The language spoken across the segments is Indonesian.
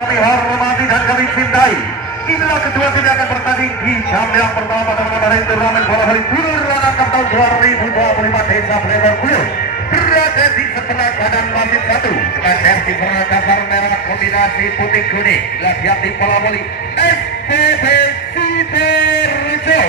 Kami hormati dan kami cintai. Inilah kedua tim yang akan bertanding di jam yang pertama pada malam hari turnamen bola voli Bulur Ranang tahun 2025 Desa Blewer Bulur. Berada di sebelah kanan wasit satu dengan jersey warna dasar merah kombinasi putih kuning. Latihan tim bola voli SPB Sidoarjo.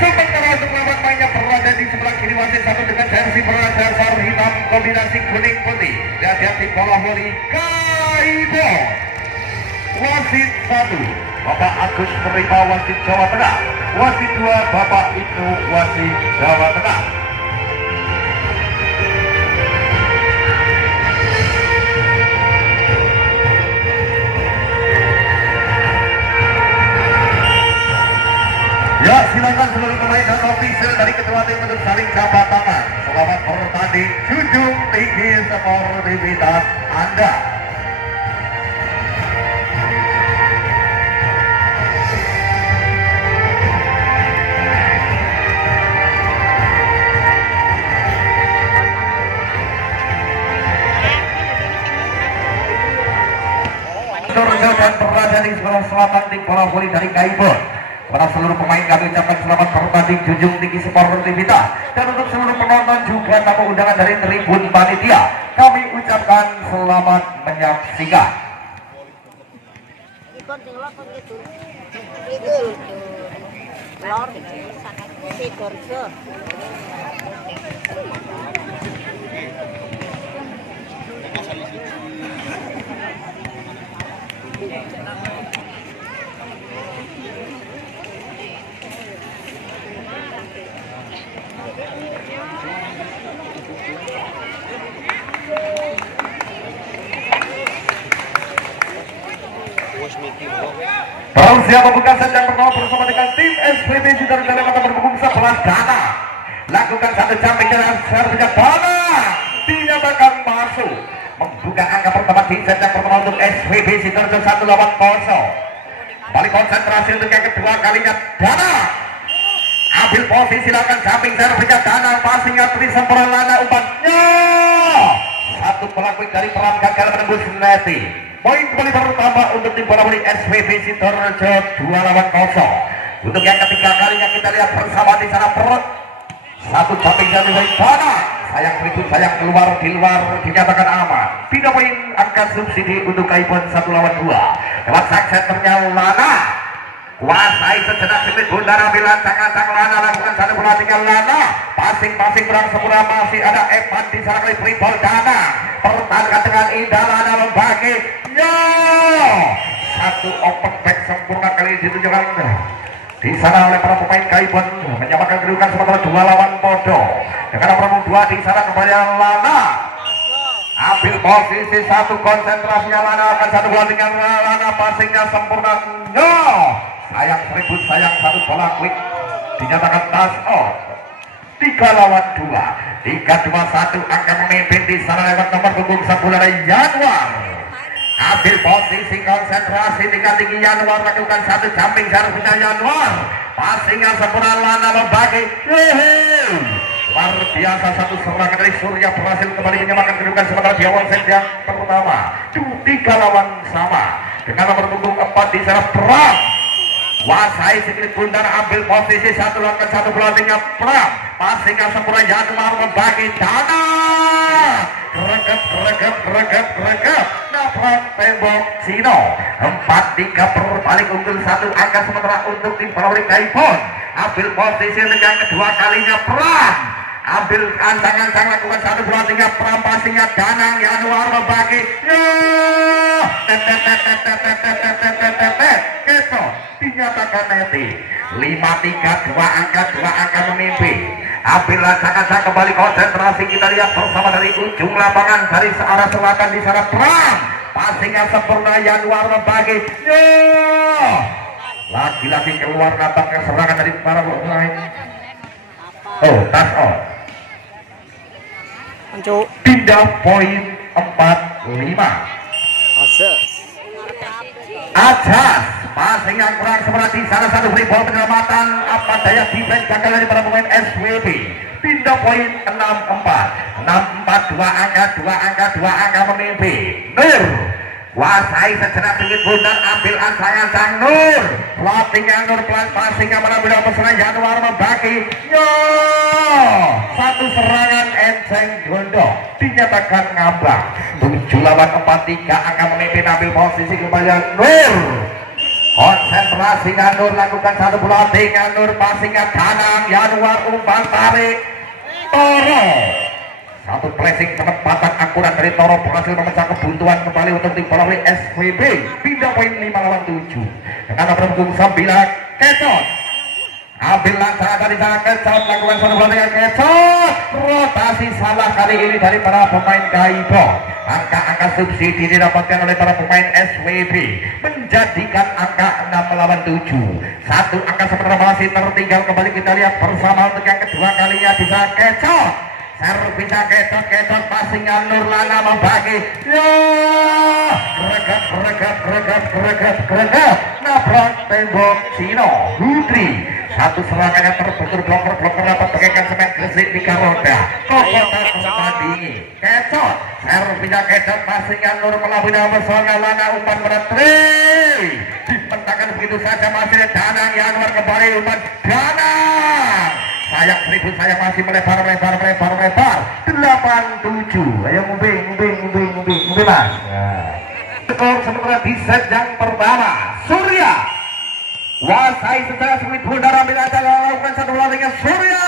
Sementara untuk lawan mainnya berada di sebelah kiri wasit satu dengan jersey warna dasar hitam kombinasi kuning putih. Latihan tim bola voli Kaibo. Wasit 1 Bapak Agus Prima wasit Jawa Tengah. Wasit 2 Bapak Ibnu wasit Jawa Tengah. Ya, silakan seluruh pemain dan ofisial dari ketua tim untuk saling jabat tangan. Selamat bertanding, junjung tinggi sportivitas Anda. Dan berada di sebelah selatan tim bola voli dari Kaibo. Para seluruh pemain kami ucapkan selamat bertanding, junjung tinggi sportivitas. Dan untuk seluruh penonton juga tamu undangan dari tribun panitia, kami ucapkan selamat menyaksikan. Baru siap membuka set yang pertama bersama dengan tim SPB Sidoarjo yang akan berhubung 11 dana. Lakukan satu jumping dengan servis dana dinyatakan masuk. Membuka angka pertama di set yang pertama untuk SPB Sidoarjo 1 lawan 0. Balik konsentrasi untuk yang kedua kalinya dana. Ambil posisi, silakan jumping servis dana, passingnya Trisempurna umpannya. Satu pelaku dari peran gagal menembus neti. Poin kembali pertama untuk tim bola voli SPB Sidoarjo 2 lawan 0. Untuk yang ketiga kalinya kita lihat bersama di sana perut. Satu jumping dari dana. Sayang berikut, sayang keluar di luar, dinyatakan aman. 3 poin angka subsidi untuk Kaibon 1 lawan 2. Lewat sakseternya Lana. Kuasai sejenak sedikit Bundara bila sang Lana lakukan satu bola tinggal Lana. Passing kurang sempurna, masih ada Evan di sana kali free ball dana. Pertahankan dengan indah Lana membagi. Satu open back sempurna kali ditunjukkan di sana oleh para pemain Kaibon, menyamakan kedudukan sementara 2 lawan podo. Dengan nomor 2 di sana kembali Lana. Ambil posisi satu, konsentrasinya Lana, akan satu bola tinggal Lana, passingnya sempurna. Sayang ribut, sayang satu bola quick dinyatakan touch out. 3 lawan 2. 3-2-1 akan memimpin di sana lewat nomor punggung 10 dari Januar. Ambil posisi konsentrasi tinggi Januar, lakukan satu jumping servisnya Januar. Passingnya sempurna Lana membagi. Luar biasa satu serangan dari Surya berhasil kembali menyamakan kedudukan sementara di awal set yang pertama. 3 lawan sama. Dengan nomor punggung 4 di sana Pram. Wasai sedikit Bundar, ambil posisi satu, lakukan satu pelatihnya Pram. Passingnya sempurna Januar membagi dana. Regep nabrak tembok Sino. 4-3 berbalik unggul 1 angka sementara untuk tim Polri Kaibon. Ambil posisi yang kedua kalinya Pram. Ambil ancang-ancang, lakukan satu pelatihnya Pram, passingnya Danang Januar membagi. Keto dinyatakan neti. 5-3 2 angka memimpin. Ambil ancang-ancang kembali konsentrasi, kita lihat bersama dari ujung lapangan dari arah selatan di sana Pram. Passingnya sempurna Januar membagi. Lagi-lagi keluar nampaknya serangan dari para pemain. Touch out. Pindah poin 4-5. Ajas passing yang kurang sempurna di sana, satu free ball penyelamatan, apa daya defense gagal dari para pemain SWB. pindah poin 64 dua angka memimpin. Nur kuasai sejenak sedikit bundar, ambil ansanya sang Nur, floatingnya Nur pelan passingnya menambil pesanan Januar membagi. Yo, satu serangan enceng gondok dinyatakan ngambang. 7 lawan 4, 3 angka memimpin, ambil posisi kembali Nur. Konsentrasinya Nur, lakukan satu floatingnya Nur, passingnya kanan Januar, umpan tarik Toro. Satu pressing penempatan akurat dari Toro berhasil memecah kebuntuan kembali untuk tim bola SWB. Pindah poin 5 lawan 7 dengan nomor punggung 9 Kecot. Ambil lancar dari sana Kecot, lakukan satu bola dengan Kecot. Rotasi salah kali ini dari para pemain Gaibo. Angka-angka subsidi didapatkan oleh para pemain SWB menjadikan angka 6 lawan 7. Satu angka sebenarnya masih tertinggal. Kembali kita lihat bersama untuk yang kedua kalinya bisa Kecot. Servisnya Kecot, passingnya Nurlana membagi. Ya, greget, nabrak tembok Cino Hudri. Satu serangannya terbentur bloker dapat bagaikan semen gresik 3 roda. Kokotar tandingi Kecot, servisnya Kecot, passingnya Nur melalui pesona Lana, umpan berat 3 dipentangkan begitu saja, masih Danang Januar kembali, umpan Danang. Sayang 1000, sayang masih melebar 8-7. Ayo ngumbi mas. Skor sementara di set yang pertama Surya kuasai secara sweet bundar, ambil aja lakukan satu bola Surya.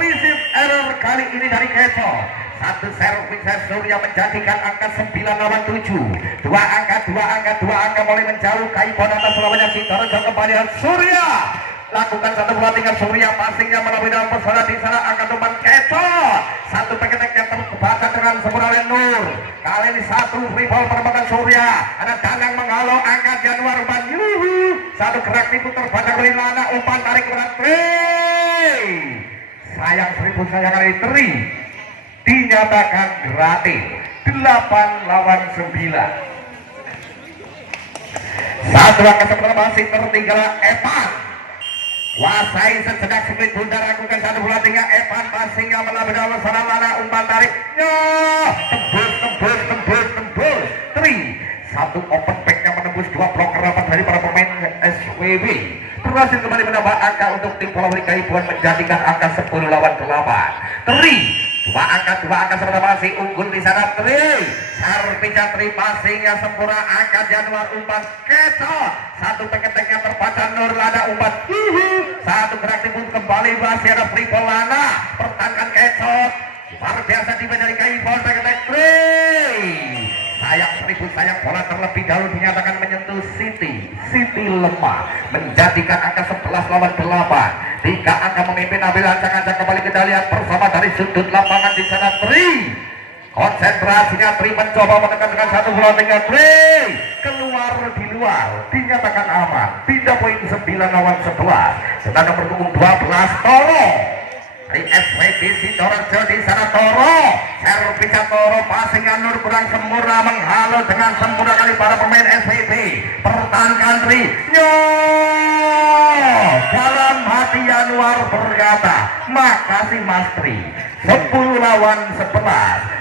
Receive error kali ini dari Keco. Satu servis Surya menjadikan angka 9 lawan 7. Dua angka mulai menjauh. Kaipon atas Surabaya Sintoro kembali Surya. Lakukan satu bola tinggal Surya, passingnya melalui dalam pesona di sana, angkat umpan Kecot. Satu peketek yang terbaca dengan sempurna oleh Nur. Kali ini satu free ball perempatan Surya. Ada Danang menghalau, angkat Januar, umpan yuhu. Satu gerak tipu terbaca oleh Lana, umpan tarik berat 3. Sayang 1000, sayang kali 3 dinyatakan gratis. 8 lawan 9. Satu angka sebenarnya masih tertinggal Evan. Kuasai sejenak split bundar, lakukan satu bola tinggal Evan, passingnya melalui dalam sana Lana, umpan tariknya tembus 3. Satu open backnya menembus 2 bloker rapat dari para pemain SWB. Berhasil kembali menambah angka untuk tim bola Kaibuan menjadikan angka 10 lawan 8. 3 dua angka sebenarnya masih unggul di sana 3. Sarpija 3, passingnya sempurna, angkat Januar, umpan Kecot. Satu peketeknya terbaca Nur Lana, umpan satu gerak timbul kembali, masih ada free ball Lana, pertahankan Kecot. Luar biasa di dari Kaibon, peketek 3. Sayang 1000, sayang bola terlebih dahulu dinyatakan menyentuh Siti lemah, menjadikan angka 11 lawan 8. 3 angka memimpin, ambil ancang-ancang kembali kita lihat bersama dari sudut lapangan di sana 3. Konsentrasinya 3 mencoba menekan dengan satu bola tinggal 3 keluar di luar, dinyatakan aman. Pindah poin 9 lawan 11. Sedang berhubung 12 Toro dari SWB Sidoarjo di sana Toro. Servisnya Toro, passingnya Nur kurang sempurna, menghalau dengan sempurna kali para pemain SWB. Pertahankan Tri. Dalam hati Januar berkata, makasih Mas Tri. 10 lawan 11.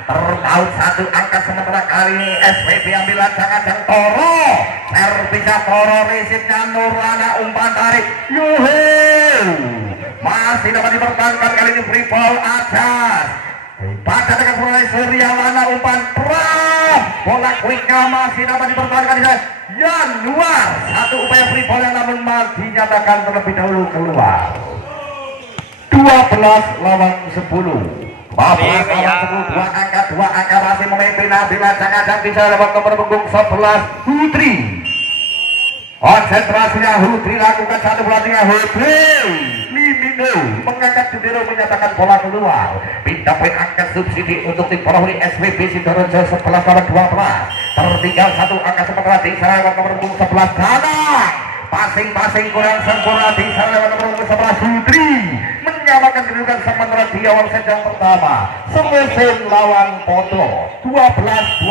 Terpaut satu angka sementara kali ini SWB ambil lancangan Toro. Servisnya Toro, resipnya Nur Lana, umpan tarik masih dapat dipertahankan, kali ini free ball atas. Pada dengan mulai Surya Lana, umpan Pram, bola quicknya masih dapat dipertahankan di sana Januar. Satu upaya free ball yang namun dinyatakan terlebih dahulu keluar. 12 lawan 10. 12 lawan 10. Dua angka masih memimpin. Bila jangan bisa dapat nomor punggung 11 Hudri. Konsentrasinya Hudri, lakukan satu bola tinggal Hudri. Limino mengangkat bendera, menyatakan bola keluar. Pindah poin angka subsidi untuk tim bola SWB Sidoarjo 11 lawan 12. Tertinggal satu angka sementara di sana nomor punggung 11 Danang. Passing kurang sempurna di sana nomor punggung 11 Hudri. Menyamakan kedudukan sementara di awal set yang pertama. Semesin lawan Poto 12-12.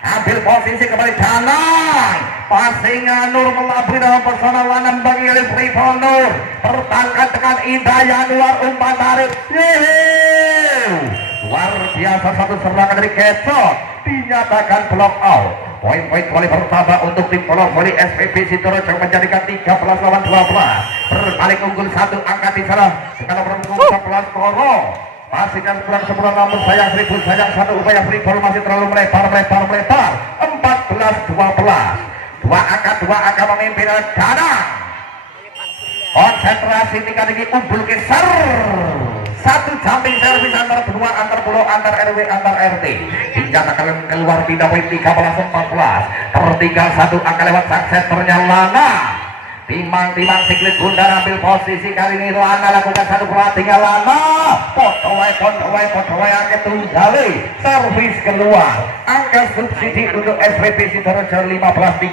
Ambil posisi kembali Danang. Pasingan Nur melabui dalam pesona lanan bagi Rival Nur. Pertahankan dengan indah Januar umpan tarik. Luar biasa satu serangan dari Kecot dinyatakan block out. Poin-poin kembali pertama untuk tim bola voli SPB Sidoarjo menjadikan 13 lawan 12. Berbalik unggul satu angka di sana. Sekarang berunggul 11 Toro. Masih dan kurang sempurna namun sayang satu upaya free ball masih terlalu melebar 14-12. Dua angka memimpin Dana. Konsentrasi tinggi umbul keser. Satu jumping servis antar benua, antar pulau, antar RW, antar RT. Dinyatakan keluar tidak poin 13-14. Tertinggal satu angka lewat sukses Lana. Timang siklit bunda ambil posisi kali ini Lana lakukan satu bola tinggal Lana. Potowai angka tunggale. Servis keluar. Angka subsidi untuk SPB Sidoarjo 15-13.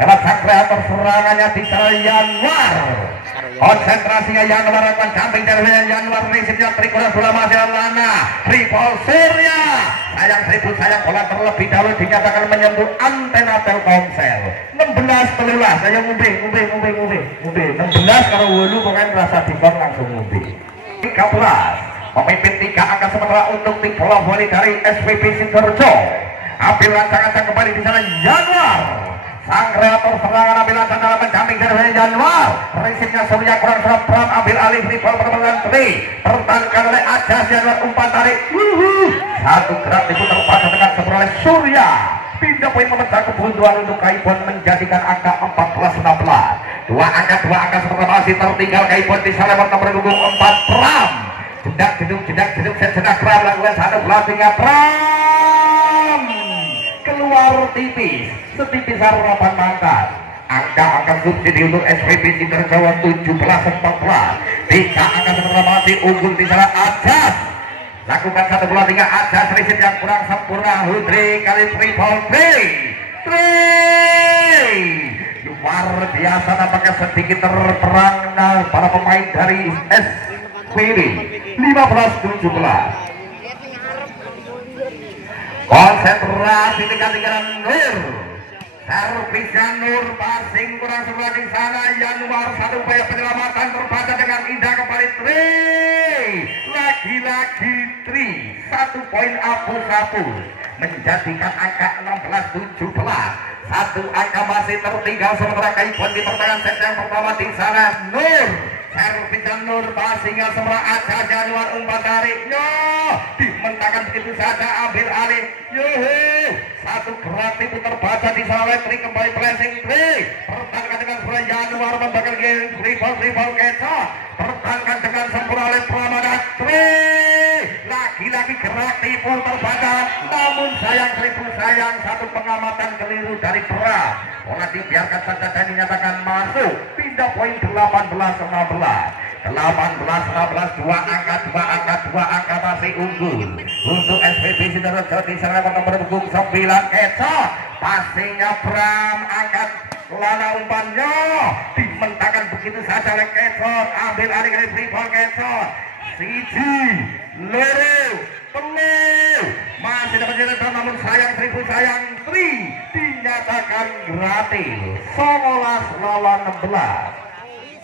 Lewat sang kreator serangannya di Januar. Konsentrasinya Januar akan jumping dari Januar resipnya trikola bola masih Lana. Triple Surya. Sayang bola terlebih dahulu dinyatakan menyentuh antena Telkomsel. 16-13 saya ngumbe 16 kalau wulu pokoknya merasa dikon langsung ngumbe. 13 memimpin 3 angka sementara untuk tim bola voli dari SPB Sidoarjo. Ambil lancang kembali di sana Januar. Sang kreator serangan ambil lancang dalam menjamping dari Januar. Resipnya Surya kurang serap ambil alih rival permainan 3. Pertahankan oleh Ajas Januar umpan tarik. Satu gerak diputar pasang dengan sempurna oleh Surya. Pindah poin memecah kebuntuan untuk Kaipon menjadikan angka 14-16. Dua angka sementara masih tertinggal Kaipon di sana nomor punggung 4 Pram. Jeduk sejenak Pram lakukan satu belasnya Pram. Keluar tipis, setipis harapan mangkat. Angka subsidi untuk SPB Sidoarjo 17-14. 3 angka sementara masih unggul di sana Ajas. Lakukan satu bola 3 Ajas resip yang kurang sempurna. Hudri kali triple three. Luar biasa nampaknya sedikit terperang para pemain dari SPB 15-17. Konsentrasi tinggal Nur. Servisnya Nur passing kurang sebelah di sana. Januar satu upaya penyelamatan terbaca dengan indah kembali 3. Lagi-lagi 3. 1 poin abu-abu menjadikan angka 16-17. Satu angka masih tertinggal sementara Kaipon di pertengahan set yang pertama di sana Nur. Servisnya Nur passingnya semua ada Januar umpan tariknya dimentahkan begitu saja ambil alih. Satu gerak itu terbaca di sana Tri kembali pressing 3. Pertahankan dengan sebelah Januar membakar game rival Kecot. Pertahankan dengan sempurna oleh Pramana 3. Lagi-lagi gerak tipu terbaca namun sayang satu pengamatan keliru dari Pra. Bola dibiarkan saja dan dinyatakan masuk. Pindah poin 18-16. 18-16 dua angka masih unggul untuk SPB Sidoarjo di sana nomor punggung 9 Kecot. Passingnya Bram angkat Lana umpannya dimentahkan begitu saja oleh Kecot. Ambil alih dari rival Kecot. Siji loro telu masih dapat jalan namun sayang 3 dinyatakan gratis. 19 lawan 16.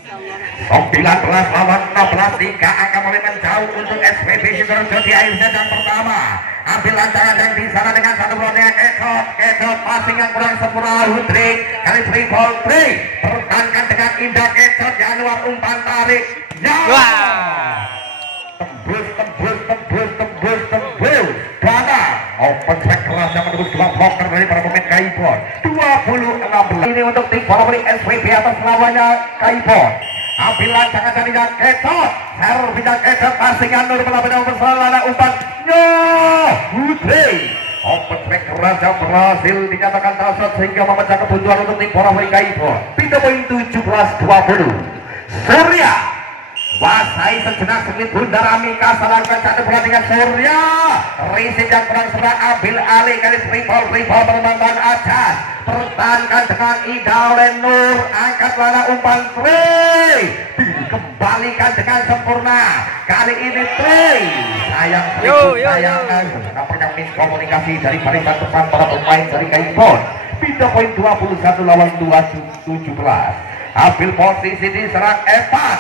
19 lawan 16. 3 angka mulai menjauh untuk SPB Sidoarjo di akhir set yang pertama. Ambil lancangan yang di sana dengan satu bola Kecot passing yang kurang sempurna. Hudri kali triple three. Pertahankan dengan indah Kecot. Januar umpan tarik tembus Dana open track keras yang menembus 2 blocker dari para pemain Kaipon. 20-16 ini untuk tim bola voli SPB atas lawannya Kaipon. Ambil lancangan dari Kecot. Servisnya Kecot passingnya Nur melabur Lana umpannya Hudri. Open track keras yang berhasil dinyatakan tasot sehingga memecah kebuntuan untuk tim bola voli Kaipon. Pindah poin 17-20. Surya wasai sejenak sedikit bunda Ramika salahkan satu bola dengan Surya. Risik yang kurang serang ambil alih kali rival bermantan Ajas. Pertahankan dengan indah oleh Nur. Angkat Lana umpan 3. Dikembalikan dengan sempurna. Kali ini 3. Sayang nampaknya miskomunikasi dari barisan depan para pemain dari Kaipon. pindah poin 21 lawan 17. Ambil posisi di serang Evan.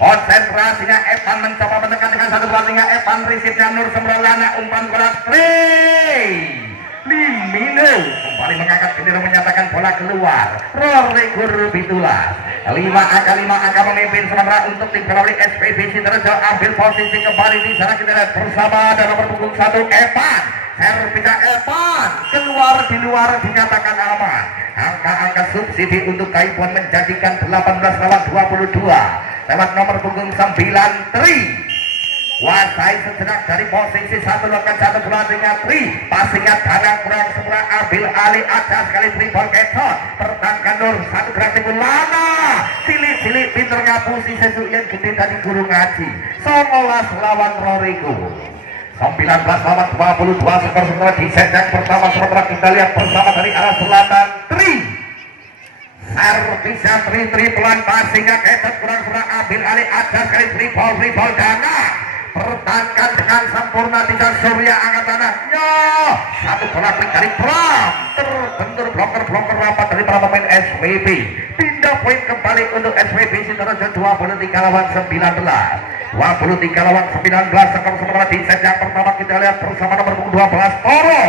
Konsentrasinya Evan mencoba menekan dengan satu pelatihnya Evan, risipnya Nur Sembrolana, umpan berat 3. Limino kembali mengangkat bendera menyatakan bola keluar. Rory Guru Bitulas 5 angka memimpin sementara untuk tim pelawali SPB Sidoarjo. Ambil posisi kembali di sana, kita lihat bersama dan nomor punggung 1 Evan. Servisa Evan keluar di luar, dinyatakan aman. Angka subsidi untuk Kaipon menjadikan 18 lawan 22 lewat nomor punggung 9 Tri. Wasai sejenak dari posisi 1 loket 1 pelatihnya Tri, passingnya kadang kurang sempurna, ambil alih atas sekali Tri ball kecot tertangkan Nur, satu gerak timbul Lana cilik pinter ngapusi sesuatu yang gede tadi guru ngaji 19 lawan Rorigo 19 lawan 22 skor sementara di set yang pertama. Sementara kita lihat bersama dari arah selatan Tri, servisnya Tri pelan, passingnya kecot kurang sempurna, ambil alih atas sekali Tri ball Dana pertahankan dengan sempurna, tidak Surya angkat tanahnya, satu bola klik dari Pram, terbentur bloker rapat dari para pemain SWB. Pindah poin kembali untuk SWB Sidoarjo 23 lawan 19 skor sementara di set yang pertama. Kita lihat bersama nomor 12 Toro.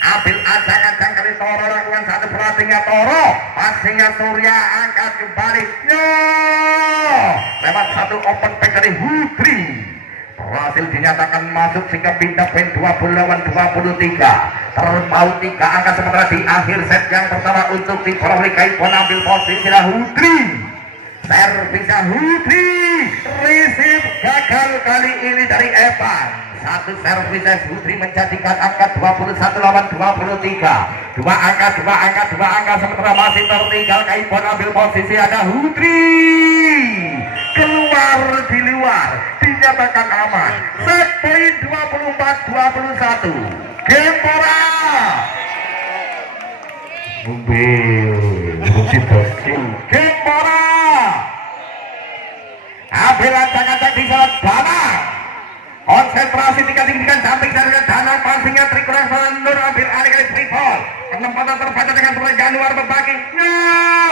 Ambil ancang-ancang kali Toro, lakukan satu pelatihnya Toro, passingnya Surya angkat kembali lewat satu open pack dari Hudri, berhasil dinyatakan masuk sehingga pindah poin 20 lawan 23. Terpaut 3 angka sementara di akhir set yang pertama untuk tim pelawali Kaipon. Ambil posisi Hudri, servisnya Hudri, receive gagal kali ini dari Evan. Satu servis Hudri menjadikan angka 21 lawan 23. Dua angka sementara masih tertinggal Kaipon. Ambil posisi ada Hudri, keluar di luar, dinyatakan aman. Set poin 24-21. Gempora Gempora ambil ancang-ancang di salah Dana. Konsentrasi tingkat samping dari Dana, passingnya Trikurang Nur, ambil alih kali Tripol. Penempatan terbaca dengan Surya Januar berbagi.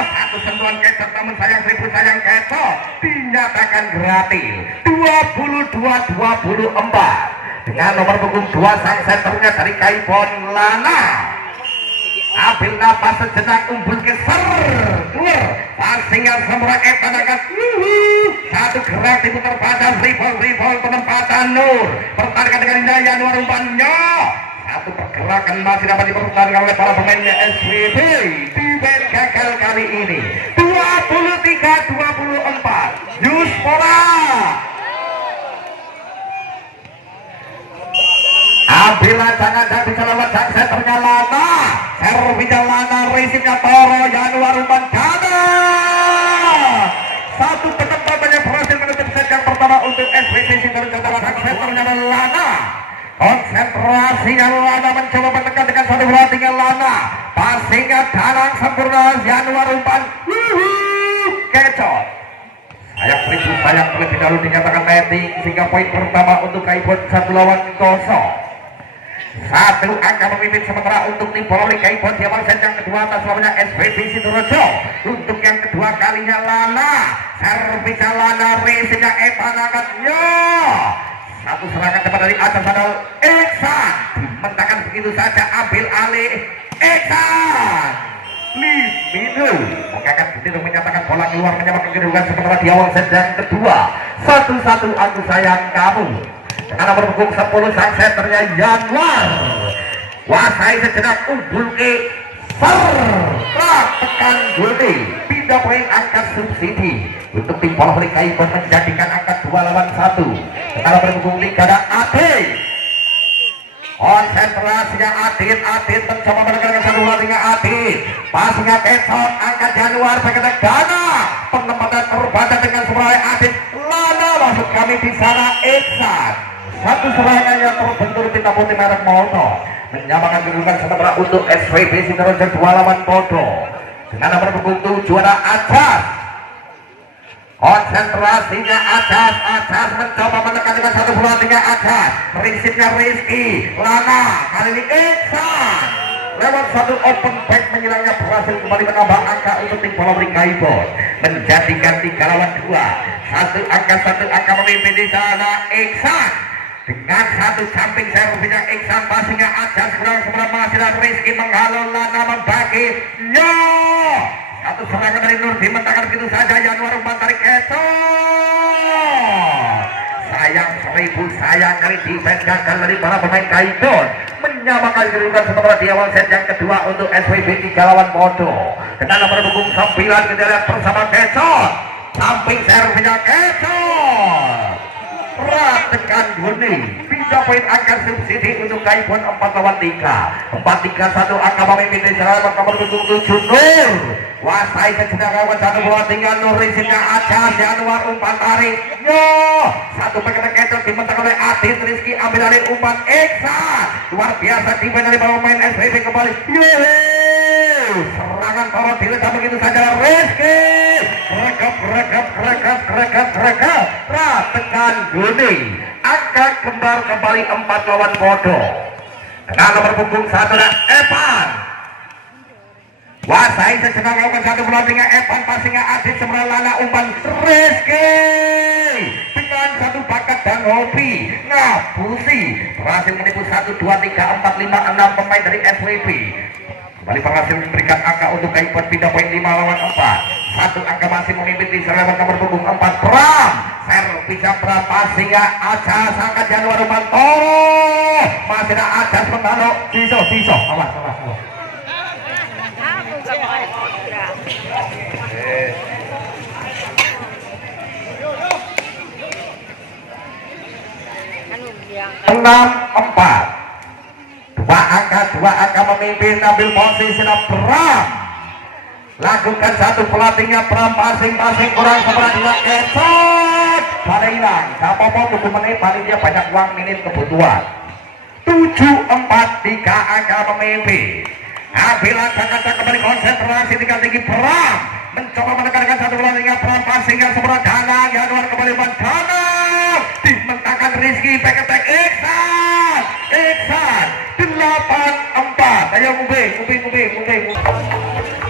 Satu sentuhan kecot namun sayang kecot, dinyatakan gratis 22-24 dengan nomor punggung 2 sang senternya dari Kaipon Lana. Ambil napas sejenak, umbul keser keluar, passingnya sempurna Evan angkat satu gerak diputar pada Ribol penempatan Nur, pertahankan dengan indah Januar umpannya, satu pergerakan masih dapat dipertahankan oleh para pemainnya SWB. Defense gagal kali ini 23-24. Yuspora ambil ancang-ancang bisa lewat sang senternya Lana, servisnya Lana, resipnya Toro, Januar umpan Dana. Satu penempatan yang berhasil menutup set yang pertama untuk SWB Sidoarjo lewat sang senternya Lana. Konsentrasinya Lana mencoba menekan dengan satu pelatihnya Lana, passingnya Danang sempurna, Januar umpan kecot. Sayang terlebih dahulu dinyatakan netting sehingga poin pertama untuk Kaipon 1 lawan 0. Satu angka memimpin sementara untuk tim pelawali Kaipon di awal set yang kedua atas lawannya SPB Sidoarjo. Untuk yang kedua kalinya Lana, servisnya Lana, resipnya Evan angkatnya. Satu serangan cepat dari atas padahal Eksan dimentangkan begitu saja, ambil alih Eksan. Limino mengangkat begitu menyatakan bola keluar menyamakan kedudukan sementara di awal set yang kedua 1-1. Aku sayang kamu dengan nomor punggung 10 sang senternya Januar. Wasai sejenak, umbul ke tekan Gulti, pindah poin angka subsidi untuk tim pelawali Kaipon menjadikan angka 2 lawan 1. Dengan nomor punggung 3 ada Adit. Konsentrasinya Adit mencoba menekan satu pelatihnya Adit, passingnya kecot, angka Januar pakai Dana, penempatan terbaca dengan semua Adit. Lana maksud kami di sana Eksan. Satu serangan yang terbentur kita putih merek Moto menyamakan kedudukan sementara untuk SWB Sidoarjo 2 lawan Podo. Dengan nomor punggung 7 ada Ajas. Konsentrasinya Ajas mencoba menekan dengan satu pelatihnya Ajas, risipnya Rizky Lana, kali ini Eksan. lewat satu open back menyerangnya berhasil kembali menambah angka untuk tim bola Kaibon menjadikan 3 lawan 2. Satu angka memimpin di sana Iksan dengan satu samping servisnya Iksan passingnya Ajas kurang sebelah masih dan Rizky menghalau Lana membagi satu serangan dari Nur dimentangkan begitu saja Januar umpan tarik sayang 1000 sayang kali defense gagal dari para pemain Kaibon menyamakan kedudukan sementara di awal set yang kedua untuk SWB 3 lawan Bodo dengan nomor punggung 9 kita lihat bersama Kecot samping servisnya Kecot perhatikan Guni pindah poin angka subsidi untuk Kaibon 4 lawan 3 4-3-1 angka memimpin di sana nomor punggung 7 Nur Wasai kejenak lawan satu bola tinggal Nur Rizimnya Ajas Januar umpan tarik satu pakai Kecot dimentak oleh Adit Rizky ambil dari umpan Iksan luar biasa defense dari pemain SWB kembali serangan Toro diletak begitu saja Rizky tekan Guni angka kembali 4 lawan Bodo dengan nomor punggung 1 dan Evan Wasai sejenak lakukan satu bola tinggal Evan passingnya Adit sebelah Lana umpan Rizky dengan satu bakat dan hobi ngapusi berhasil menipu 1, 2, 3, 4, 5, 6 pemain dari SWB kembali berhasil memberikan angka untuk Kaibon pindah poin 5 lawan 4 satu angka masih memimpin di serangan nomor punggung 4 Pram servisnya Pram passingnya Ajas angkat Januar umpan Toro masih ada Ajas mentalok Siso awas 6-4 dua angka memimpin ambil posisi Pram lakukan satu pelatihnya Pram passing kurang sebelah 2 Kecot pada hilang gak apa-apa 7 menit paling dia banyak uang menit kebutuhan 7-4 3 angka memimpin ambil angka kembali konsentrasi tinggal tinggi Pram mencoba menekankan satu pelatihnya Pram passingnya sebelah kanan Januar kembali kanan dimentangkan Rizky back attack Iksan 8-4 ayo Mube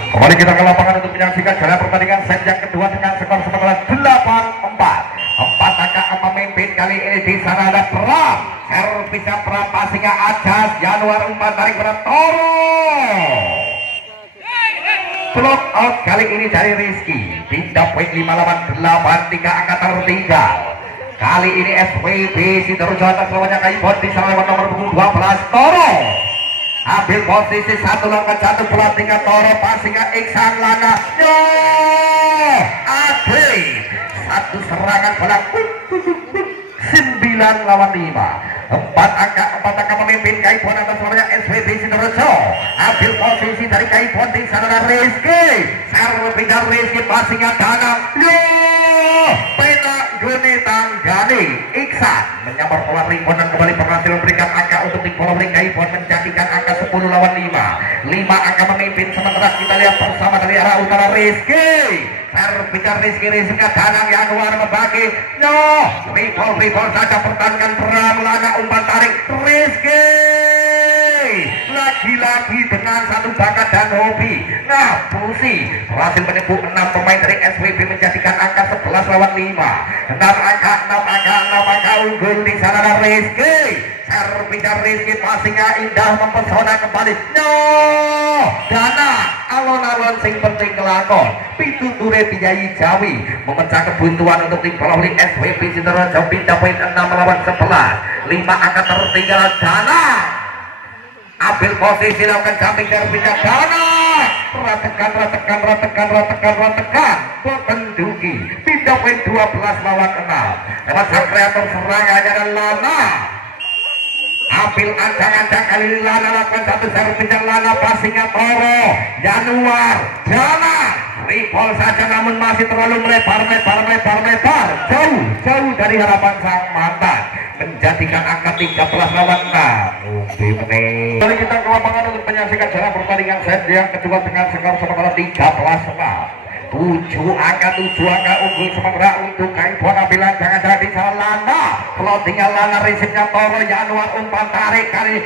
kembali kita ke lapangan untuk menyaksikan jalan pertandingan set yang kedua dengan skor sementara 8-4 4 angka memimpin kali ini di sana ada Pram servisnya Pram passingnya Ajas Januar umpan tarik pada Toro block out kali ini dari Rizky pindah poin 5 lawan 8 3 angka tertinggal kali ini SWB Sidoarjo atas lawannya Kaibon di sana lewat nomor punggung 12 Toro ambil posisi 1 lawan 1 pelatihnya Toro passingnya Iksan Lana Adit satu serangan bola 9 lawan 5 4 angka memimpin Kaibon atas lawannya SWB Sidoarjo ambil posisi dari Kaibon di sana Rizky servisnya Rizky passingnya Danang pena Guni Tanggani Iksan menyambar pola rebound dan kembali berhasil memberikan angka untuk tim bola Kaibon menjadikan angka 10 lawan 5 angka memimpin sementara kita lihat bersama dari arah utara Rizky servisnya Rizky-nya Danang Januar membagi rebound saja pertahankan Pram Lana umpan tarik Rizky lagi-lagi dengan satu bakat dan hobi ngapusi berhasil menipu 6 pemain dari SWB menjadikan angka 11 lawan 5 6 angka unggul di sana ada Rizky servisnya Rizky passingnya indah mempesona kembali Dana alon-alon sing penting kelakon pituture Piyai Jawi memecah kebuntuan untuk tim bola SWB Sidoarjo pindah poin 6 lawan 11 5 angka tertinggal Dana ambil posisi lakukan samping servisnya Dana ratekan berpenduki pindah poin 12 lawan 6 lewat sang kreator serangannya dan Lana ambil ancang-ancang kali ini Lana lakukan satu servisnya Lana passingnya Toro Januar Dana ribol saja namun masih terlalu melebar jauh dari harapan sang mantan menjadikan angka 13 lawan 6 Mari kita ke lapangan untuk menyaksikan jalan pertandingan set yang kedua dengan skor sementara 13-6 7 angka unggul sementara untuk Kaibon ambilan jangan di sana Lana floatingnya Lana resipnya Toro Januar umpan tarik kali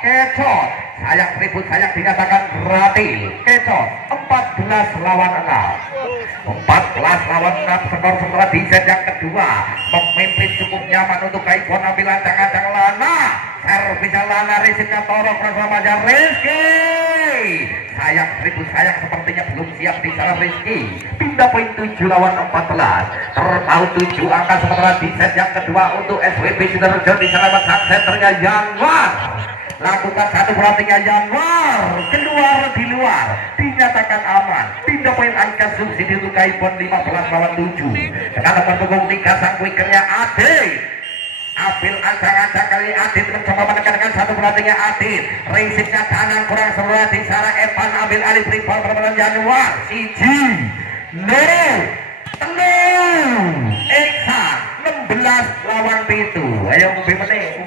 Kecot sayang ribut sayang dinyatakan berhasil. Kecot 14 lawan 6, 14 lawan 6 skor setelah di set yang kedua. Memimpin cukup nyaman untuk Kaibon, ambil ancang-ancang Lana, servisnya Lana, resipnya Toro bersama Rizky. Sayang ribut sayang sepertinya belum siap di sana Rizky. Pindah poin 7 lawan 14, terpaut 7 angka sementara di set yang kedua untuk SWB Sidoarjo. Di sana sang senternya Januar, lakukan satu berartinya Januar keluar di luar, dinyatakan aman. Pindah poin angka subsidi untuk Kaibon 15 lawan 7 dengan nomor punggung 3 sang quickernya Adit. Ambil ancang-ancang kali Adit mencoba menekan satu berartinya Adit, resipnya kanan kurang sebelah di sana Evan ambil alih rebound permainan Januar siji no Eksa 16 lawan 7. Ayo umbi meneh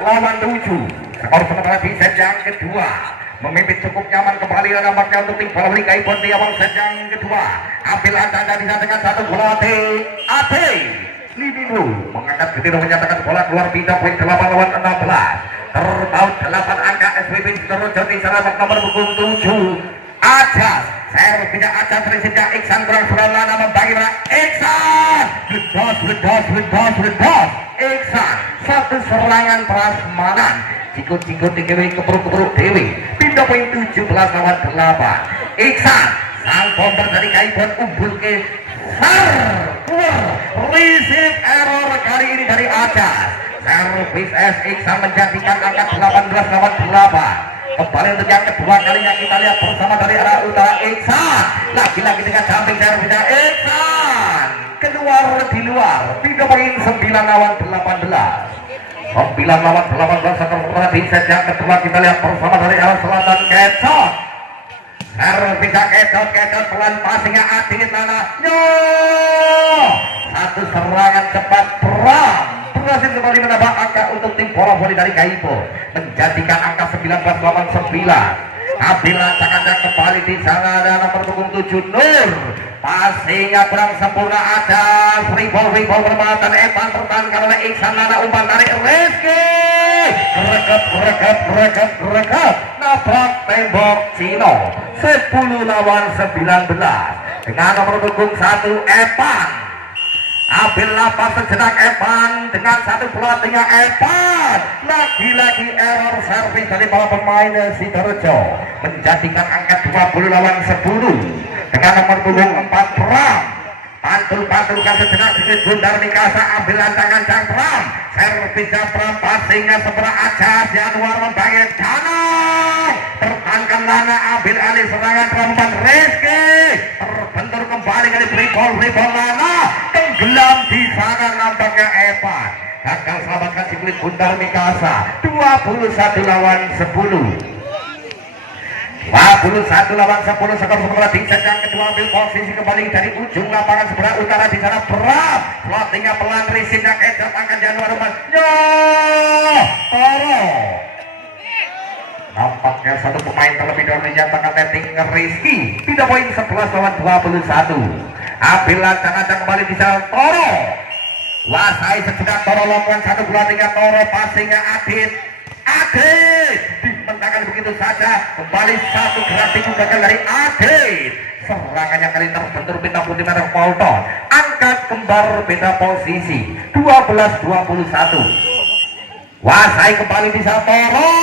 lawan 7. Skor sementara di set yang kedua memimpin cukup nyaman kembali nampaknya untuk tim bola Kaibon di awal set yang kedua. Ambil ancang-ancang di sana dengan satu bola Ate Lidino mengangkat ketino menyatakan bola keluar, pindah poin 8 lawan 16, terpaut 8 angka SWB Sidoarjo di sana nomor punggung 7 Ajas, servisnya Ajas, resipnya Iksan kurang Lana membagi bola Iksan, ledos Iksan, satu serangan prasmanan cikut-cikut digewe keperuk-keperuk dewi, pindah poin 17 lawan 8. Iksan sang bomber dari Kaibon umbul ke receive error kali ini dari Ajas. Servis SX menjadikan angka 18 lawan 8. Kembali untuk yang kedua kalinya kita lihat bersama dari arah utara Iksan. Lagi-lagi dengan jumping servisnya Iksan keluar di luar. 3 poin 9 lawan 18. 9 lawan 18 setelah di set yang kedua kita lihat bersama dari arah selatan Kecot. Servisnya Kecot pelan passingnya Adit Lana. Satu serangan cepat Pram berhasil kembali menambah angka untuk tim bola voli dari Kaibon, menjadikan angka 19 lawan 9. Ambil ancang-ancang kembali di sana ada nomor punggung 7 Nur, passingnya kurang sempurna, ada rebound permatan Evan pertahankan oleh Iksan Lana, umpan tarik Rizky, greget nabrak tembok Cino 10 lawan 19 dengan nomor punggung 1 Evan. Ambil lapas sejenak Evan dengan satu pelatihnya Evan, lagi-lagi error servis dari para pemain Sidoarjo, menjadikan angka 20 lawan 10 dengan nomor punggung 4 Pram. Pantul-pantulkan sejenak sedikit Bundar Mikasa, ambil ancang-ancang Pram, servisnya Pram, passingnya sebelah Ajas, Januar membagi kanan, tertahankan Lana, ambil alih serangan Pram, Rizky terbentur kembali dari rebound Lana, tenggelam di sana nampaknya Evan, gagal selamatkan si kulit Bundar Mikasa. 21 lawan 10. 21 lawan 10 skor sementara di set yang kedua. Ambil posisi kembali dari ujung lapangan sebelah utara di sana Berat, plottingnya pelan, resipnya Kecot angkat Januar Toro. Nampaknya satu pemain terlebih dahulu dinyatakan netting Rizky. Tidak poin 11 lawan 21. Ambil ancang-ancang kembali di sana Toro, wasai sejenak Toro, lakukan satu bola tiga Toro, passingnya Adit dibentangkan begitu saja, kembali satu gerak digunakan dari Adit, serangannya kali terbentur bintang putih merah Polton, angkat kembar beda posisi 12-21. Wasai kembali di Toro,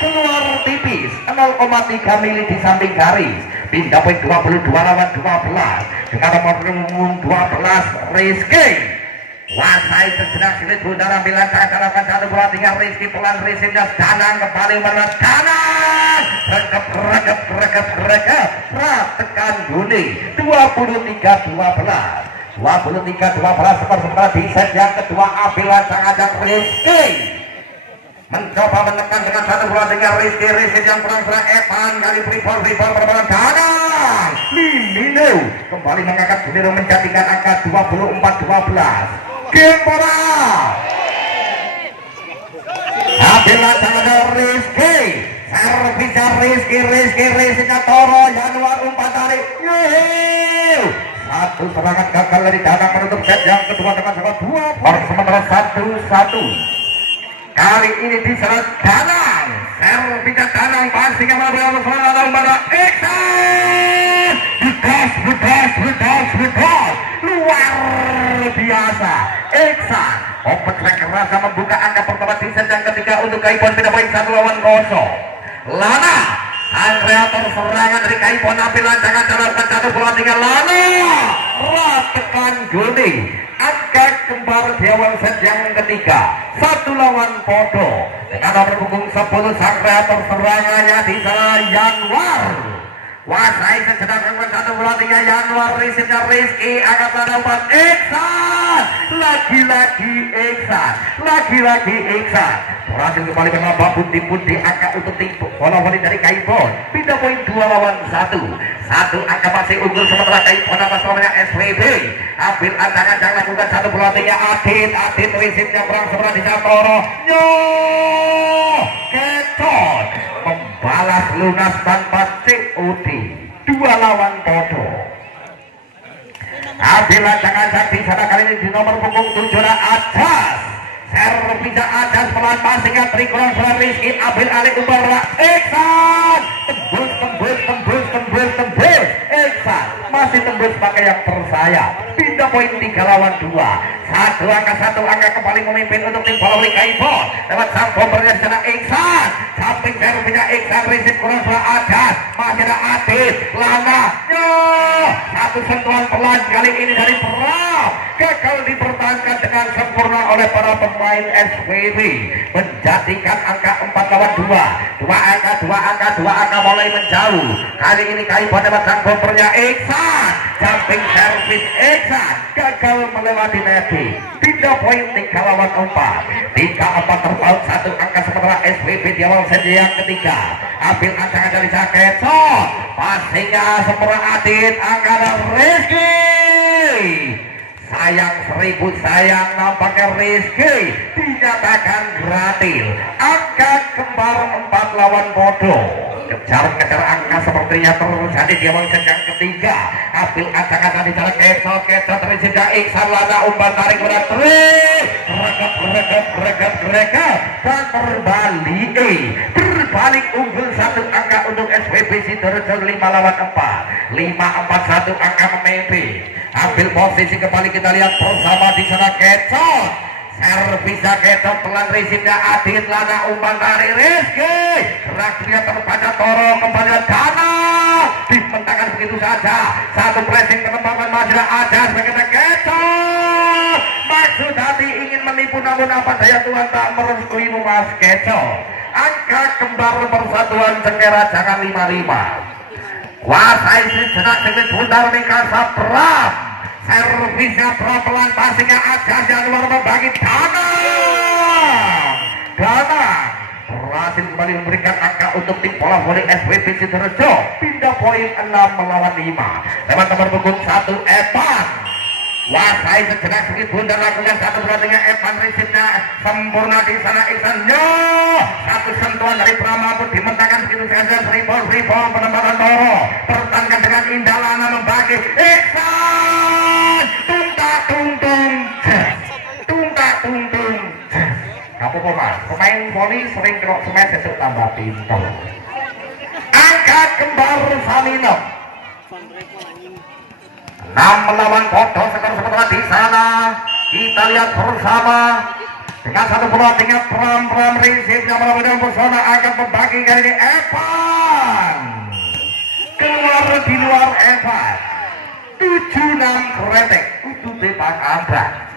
keluar tipis 0,3 mili di samping garis, pindah poin 22 lawan 12 dengan nomor punggung 12 Rizky. Wasai sejenak silit Bundar, ambil ancang-ancang satu bola tinggal Rizky pelan, resipnya kanan kembali menekan kanan, regep tekan Duni 23-12 skor sementara di set yang kedua. Ambil ancang-ancang Rizky mencoba menekan dengan satu bola tinggal Rizky yang kurang serang Evan kali rebound permainan kanan Limino kembali mengangkat Duni menjadikan angka 24-12. Game bola. Ambil ancang-ancang Rizky, servisnya Rizky Toro, Januar umpan tarik. Satu serangan gagal dari Danang menutup set yang kedua dengan skor 2. Sementara 1-1. Kali ini diserang Danang. Servisnya Danang pasti yang melakukan serangan pada Iksan. Bedas. Luar biasa. Iksan. Open track rasa membuka angka pertama di set yang ketiga untuk Kaipon beda poin 1 lawan 0. Lana. Sang kreator serangan dari Kaipon ambil lancangan jalankan 1-2-3 Lana. Ratekan Guldi. Angka kembar di awal set yang ketiga 1 lawan podo dengan nomor punggung 10 sang kreator serangannya di sana Yanwar Wasai sedangkan 1-2-3 Yanwar risipnya Rizky angkat pada 4 Iksan lagi-lagi Iksan berhasil kembali menambah pundi-pundi angka untuk tim bola voli dari Kaipon pindah poin 2 lawan 1 angka masih unggul sementara Kaipon atas namanya SWB ambil ancang-ancang lakukan 1-2-3 Adit risipnya perang sebelah di Jatoro Keton membalas lunas tanpa COD 2 lawan podo ambil ancang-ancang di sana kali ini di nomor punggung 7 Ajas servisnya Ajas pelan passingnya trikurang sebelah Rizky ambil alih Ubara Iksan tembus Iksan masih tembus pakai yang bersayap pindah poin 3 lawan 2 1 angka kembali memimpin untuk tim bola voli Kaipon lewat sang bombernya di sana Iksan samping servisnya Iksan risip kurang sebelah Ajas masih ada Adit Lana satu sentuhan pelan kali ini dari Pram gagal dipertahankan dengan sempurna oleh para pemain SWB menjadikan angka 4 lawan 2 angka mulai menjauh kali ini Kaipon lewat sang bombernya Iksan jumping service Iksan gagal melewati neti pindah poin 3 lawan 4 terpaut 1 angka sementara SWB di awal set yang ketiga ambil ancang dari Saketson passingnya sempurna Adit angka Rizky sayang 1000 sayang nampaknya Rizky dinyatakan gratis angka kembar 4 lawan podo kejar angka sepertinya terjadi di awal set yang ketiga ambil ancang-ancang di jalan Keto terjadi Iksan Lana umpan tarik berat regat dan berbalik unggul 1 angka untuk SWB Sidoarjo 5 lawan 4 5-4-1 angka memimpin ambil posisi kembali kita lihat bersama di sana Keton servisnya Keton pelan risipnya Adit Lana umpan dari Rizky gerak dia terbaca Toro kembali Dana dimentangkan begitu saja satu pressing pengembangan masih ada sebagai Keton maksud hati ingin menipu namun apa daya Tuhan tak merestui Mas Keton angka kembar persatuan Cengkera jangan 55 kuasai sejenak dengan bundar Mikasa Pram servisnya pelan passingnya Ajas yang luar membagi Dana berhasil kembali memberikan angka untuk tim bola voli SWB Sidoarjo pindah poin 6 melawan 5 lewat nomor punggung 1 Evan wasai sejenak sedikit bundar lakukan 1-2-3 Evan risipnya sempurna di sana Iksannya satu sentuhan dari Pramapur dimentangkan begitu saja free ball penempatan Toro pertahankan dengan indah Lana membagi Iksan tungtung apa mas pemain voli sering kerok semen sesuk tambah pintar angka kembar Salino 6 melawan podo sementara di sana kita lihat bersama dengan 1-2-3 Pram risip yang melawan persona akan membagi kali ini Evan keluar di luar Evan 7-6 kretek untuk depan Abang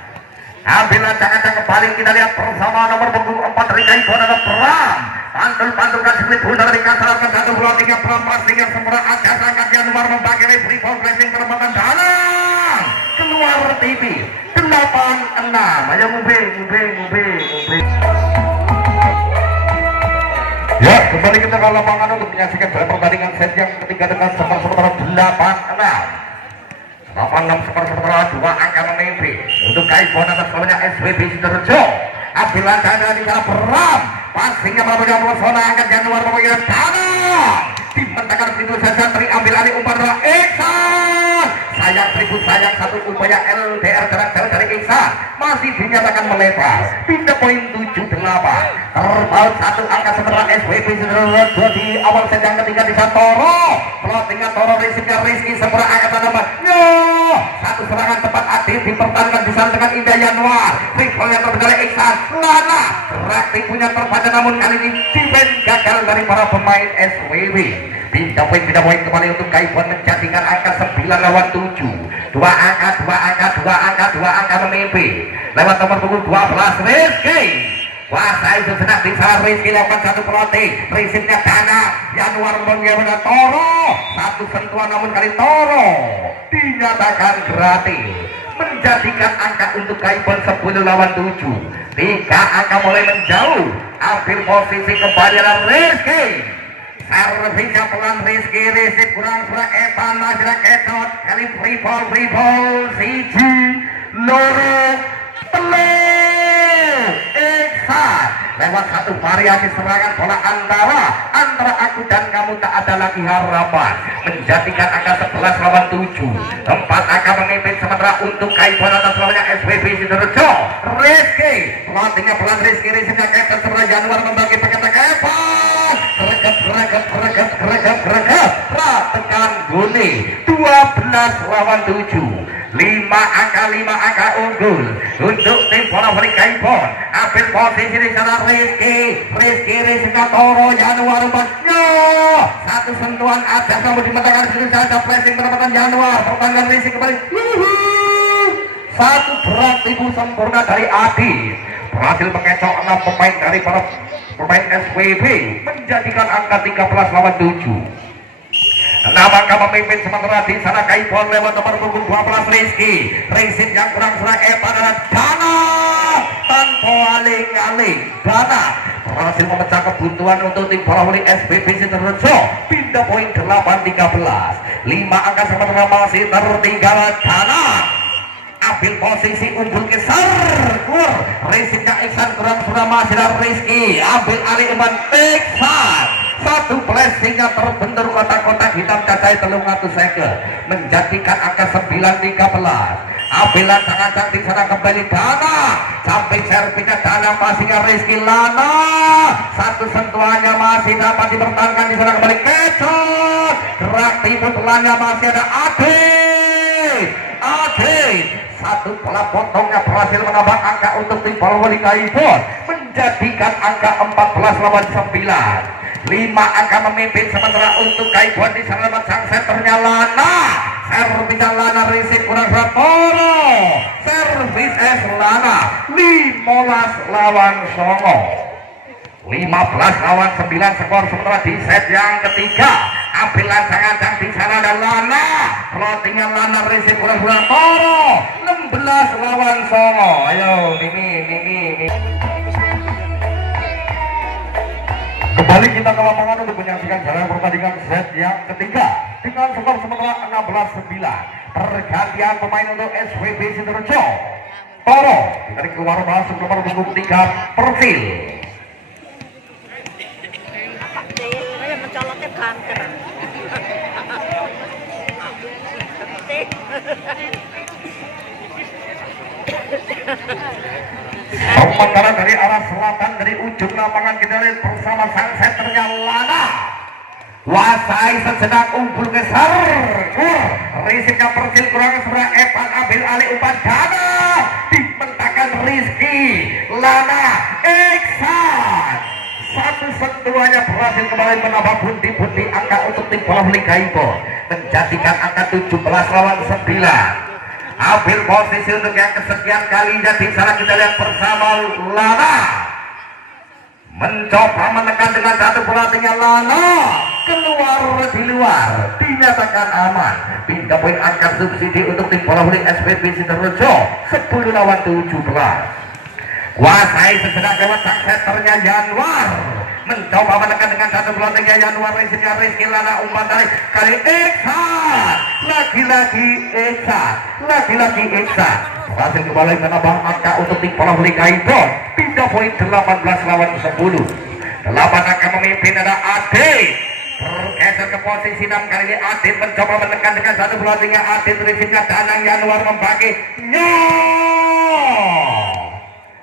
ambil ancang-ancang kembali kita lihat bersama nomor punggung 4 dari Kaipon ada Pram pantul-pantulkan sedikit bundar di kasarkan 1-2-3 Pram passingnya sempurna Ajas angkat Januar membagi free ball pressing penempatan Danang keluar TV 8-6 ayo ngube ya kembali kita ke lapangan untuk menyaksikan pertandingan set yang ketiga dengan skor sementara 8-6 skor sementara 2 angka memimpin untuk Kaipon atas namanya SWB Sidoarjo ambil ancang di sana Pram passingnya melakukan persona angkat Januar memanggil Dana dimentangkan begitu saja ambil alih umpan Iksan sayang satu upaya LDR jarak jauh dari Iksan masih dinyatakan melebar. Pindah poin 78 terpaut satu angka sementara SWP sudah di awal set yang ketiga di Toro plottingnya Toro Rizky sementara angkatan nomor satu serangan tepat adil dipertahankan di sana dengan Indah Januar rival yang terbesar Iksan Lana Rakti punya terbaca namun kali ini defense gagal dari para pemain SWB. Pindah poin kembali untuk Kaibuan menjadikan angka 9 lawan 7 dua angka memimpin lewat nomor punggung 12 Rizky kuasa itu sedang di sana Rizky lakukan satu peloting prinsipnya Dana Januar mengirimkan Toro satu sentuhan namun kali Toro dinyatakan gratis menjadikan angka untuk Kaibuan 10 lawan 7 tiga angka mulai menjauh ambil posisi kembali adalah Rizky servisnya pelan Rizky kurang Evan Majrak Etot kali free ball Siji Nurul Telur Iksan lewat satu variasi serangan bola antara aku dan kamu tak ada lagi harapan menjadikan angka 11 lawan 7 tempat angka memimpin sementara untuk Kaibuan atas lawannya SWB Sidoarjo Rizky pelatihnya pelan Rizky Etot sementara Januar membagi paket Evan greget tekan guni 12 lawan 7 5 angka unggul untuk tim bola voli Kaibuan ambil posisi di sana Rizky Toro Januar satu sentuhan atas namun dimatakan ada flashing pendapatan Januar pertandingan Rizky kembali satu berat ibu sempurna dari Adi berhasil mengecoh 6 pemain dari para pemain SWB menjadikan angka 13 lawan 7 angka memimpin sementara di sana Kaibuan lewat nomor punggung 12 Rizky yang kurang serang Evan adalah Dana tanpa aling-aling Dana berhasil memecah kebuntuan untuk tim bola voli SBB Sidoarjo pindah poin 8-13 5 angka sementara masih tertinggal Dana ambil posisi unggul keser keluar Rizky Iksan kurang sudah masih dari Rizky ambil alih Iman Iksan satu blessingnya terbentur kotak-kotak hitam cacai telung ratus sekel menjadikan angka 9-13 ambilan sangat di sana kembali Dana sampai servisnya Dana passingnya Rizky Lana satu sentuhannya masih dapat dipertahankan di sana kembali Kecot gerak timur telahnya masih ada Ade satu bola potongnya berhasil menambah angka untuk tim bola voli Kaibuan menjadikan angka 14 lawan 9 5 angka memimpin sementara untuk Kaibuan di sana sang senternya Lana servisnya Lana Rizky kurang Toro servis Lana 15 lawan 15 lawan 9 skor sementara di set yang ketiga ambilan sangat di sana dan Lana plottingnya Lana Rizky kurang Toro 16 lawan 9 ayo ini kembali kita ke lapangan untuk menyaksikan jalannya pertandingan set yang ketiga dengan skor sementara 16-9 pergantian pemain untuk SWB Sidoarjo Toro ditarik keluar masuk nomor punggung 3 Persil mencoloknya kanker. Sementara dari arah selatan dari ujung lapangan kita lihat bersama sang senternya Lana kuasai sejenak unggul keser Rizky Persil kurang serang Evan ambil alih umpan Dana dimentangkan Rizky Lana Iksan satu sentuhannya berhasil kembali menambah bunti-bunti angka untuk tim bola voli Kaibuan menjadikan angka 17 lawan 9 ambil posisi untuk yang kesekian kalinya di sana kita lihat bersama Lana mencoba menekan dengan satu pelatihnya Lana keluar di luar dinyatakan aman pindah poin angka subsidi untuk tim bola voli SPB Sidoarjo 10 lawan 17 kuasai sejenak lewat sang senternya Januar mencoba menekan dengan satu pelotingnya Januar Rizky Lana umpan tarik kali Iksan lagi-lagi Iksan berhasil kembali menambah angka untuk tim bola voli Kaibuan pindah poin 18 lawan 10 8 angka memimpin ada Ade bergeser ke posisi 6 kali ini Adit mencoba menekan dengan satu bola tinggi Adit resipnya Danang Januar membagi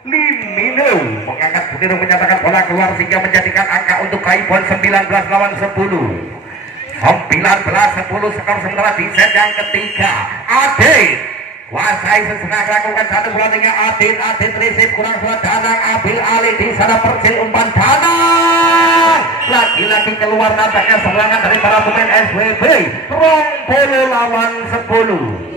Limino mengangkat butir menyatakan bola keluar sehingga menjadikan angka untuk Kaibon 19 lawan 10 skor sementara di set yang ketiga Adit kuasai sesenang lakukan satu bola tinggi Adit resip kurang suat Danang ambil alih di sana Persil umpan Danang lagi-lagi keluar nampaknya serangan dari para pemain SWB 20 lawan 10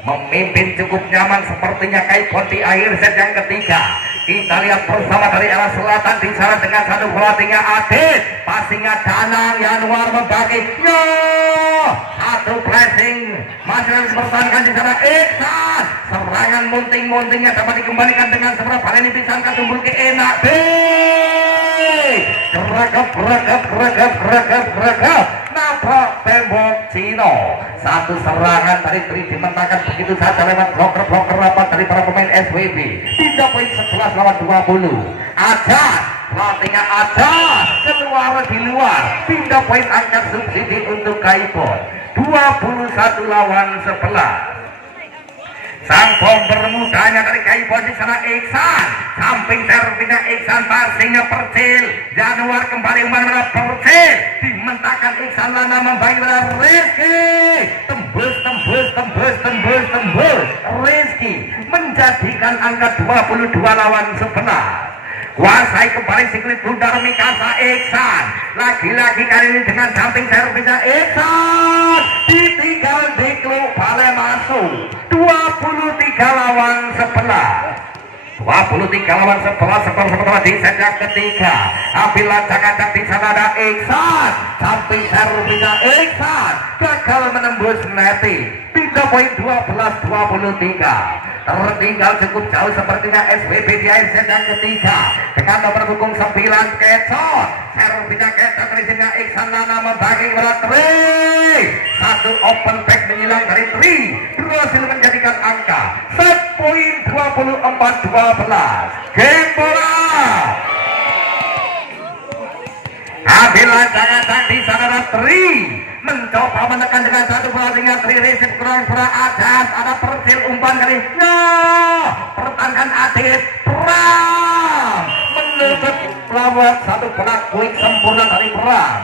memimpin cukup nyaman sepertinya Kaibon di akhir set yang ketiga. Kita lihat bersama dari arah selatan di sana dengan satu bola tinggi Adit passingnya Danang Januar membagi satu pressing masih harus bertahankan di sana Iksan serangan munting-muntingnya dapat dikembalikan dengan seberapa ini disangka tumbul ke enak gerak nabrak tembok Cino satu serangan dari Tri dimentahkan begitu saja lewat bloker rapat dari para pemain SWB 3 poin 11 lawan 20 Ajas pelatihnya Ajas keluar di luar 3 poin angkat subsidi untuk Kaibon 21 lawan 11 sang bomber mudanya dari Kaibon di sana Iksan samping servisnya Iksan passingnya Persil Januar kembali mana Persil dimentahkan Iksan Lana membagi pada Rizky tembus Rizky menjadikan angka 22 lawan 11 kuasai kembali siklit bundar Mikasa Iksan lagi-lagi kali ini dengan samping servisnya Iksan ditinggal Diklu Bale masuk 23 lawan 11 skor sementara di set yang ketiga ambil lancang-lancang di sana ada Iksan samping servisnya Iksan gagal menembus neti 3 poin 12-23 tertinggal cukup jauh sepertinya SWB di akhir set yang ketiga dengan nomor punggung 9 Kecot servisnya Kecot resipnya Iksan Lana membagi berat Tri satu open back menyilang dari Tri berhasil menjadikan angka set poin 24-12 game bola ambil lancang-lancang di sana ada Tri mencoba menekan dengan satu bola dengan Tri resip kurang Ajas ada Persil umpan kali pertahankan Adit Pram menutup lewat satu bola quick sempurna dari Pram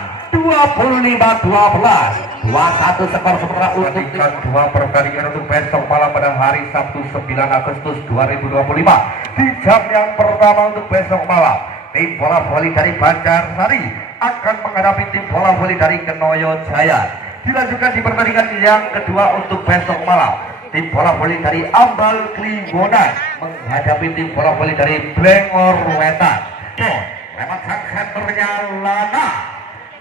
25-12 21 skor sementara untuk dua pertandingan untuk besok malam pada hari Sabtu 9 Agustus 2025 di jam yang pertama untuk besok malam tim bola voli dari Banjarsari akan menghadapi tim bola voli dari Kenoyo Jaya. Dilanjutkan di pertandingan yang kedua untuk besok malam tim bola voli dari Ambal Kliwonan menghadapi tim bola voli dari Blengor Wetan. Lewat sang senternya Lana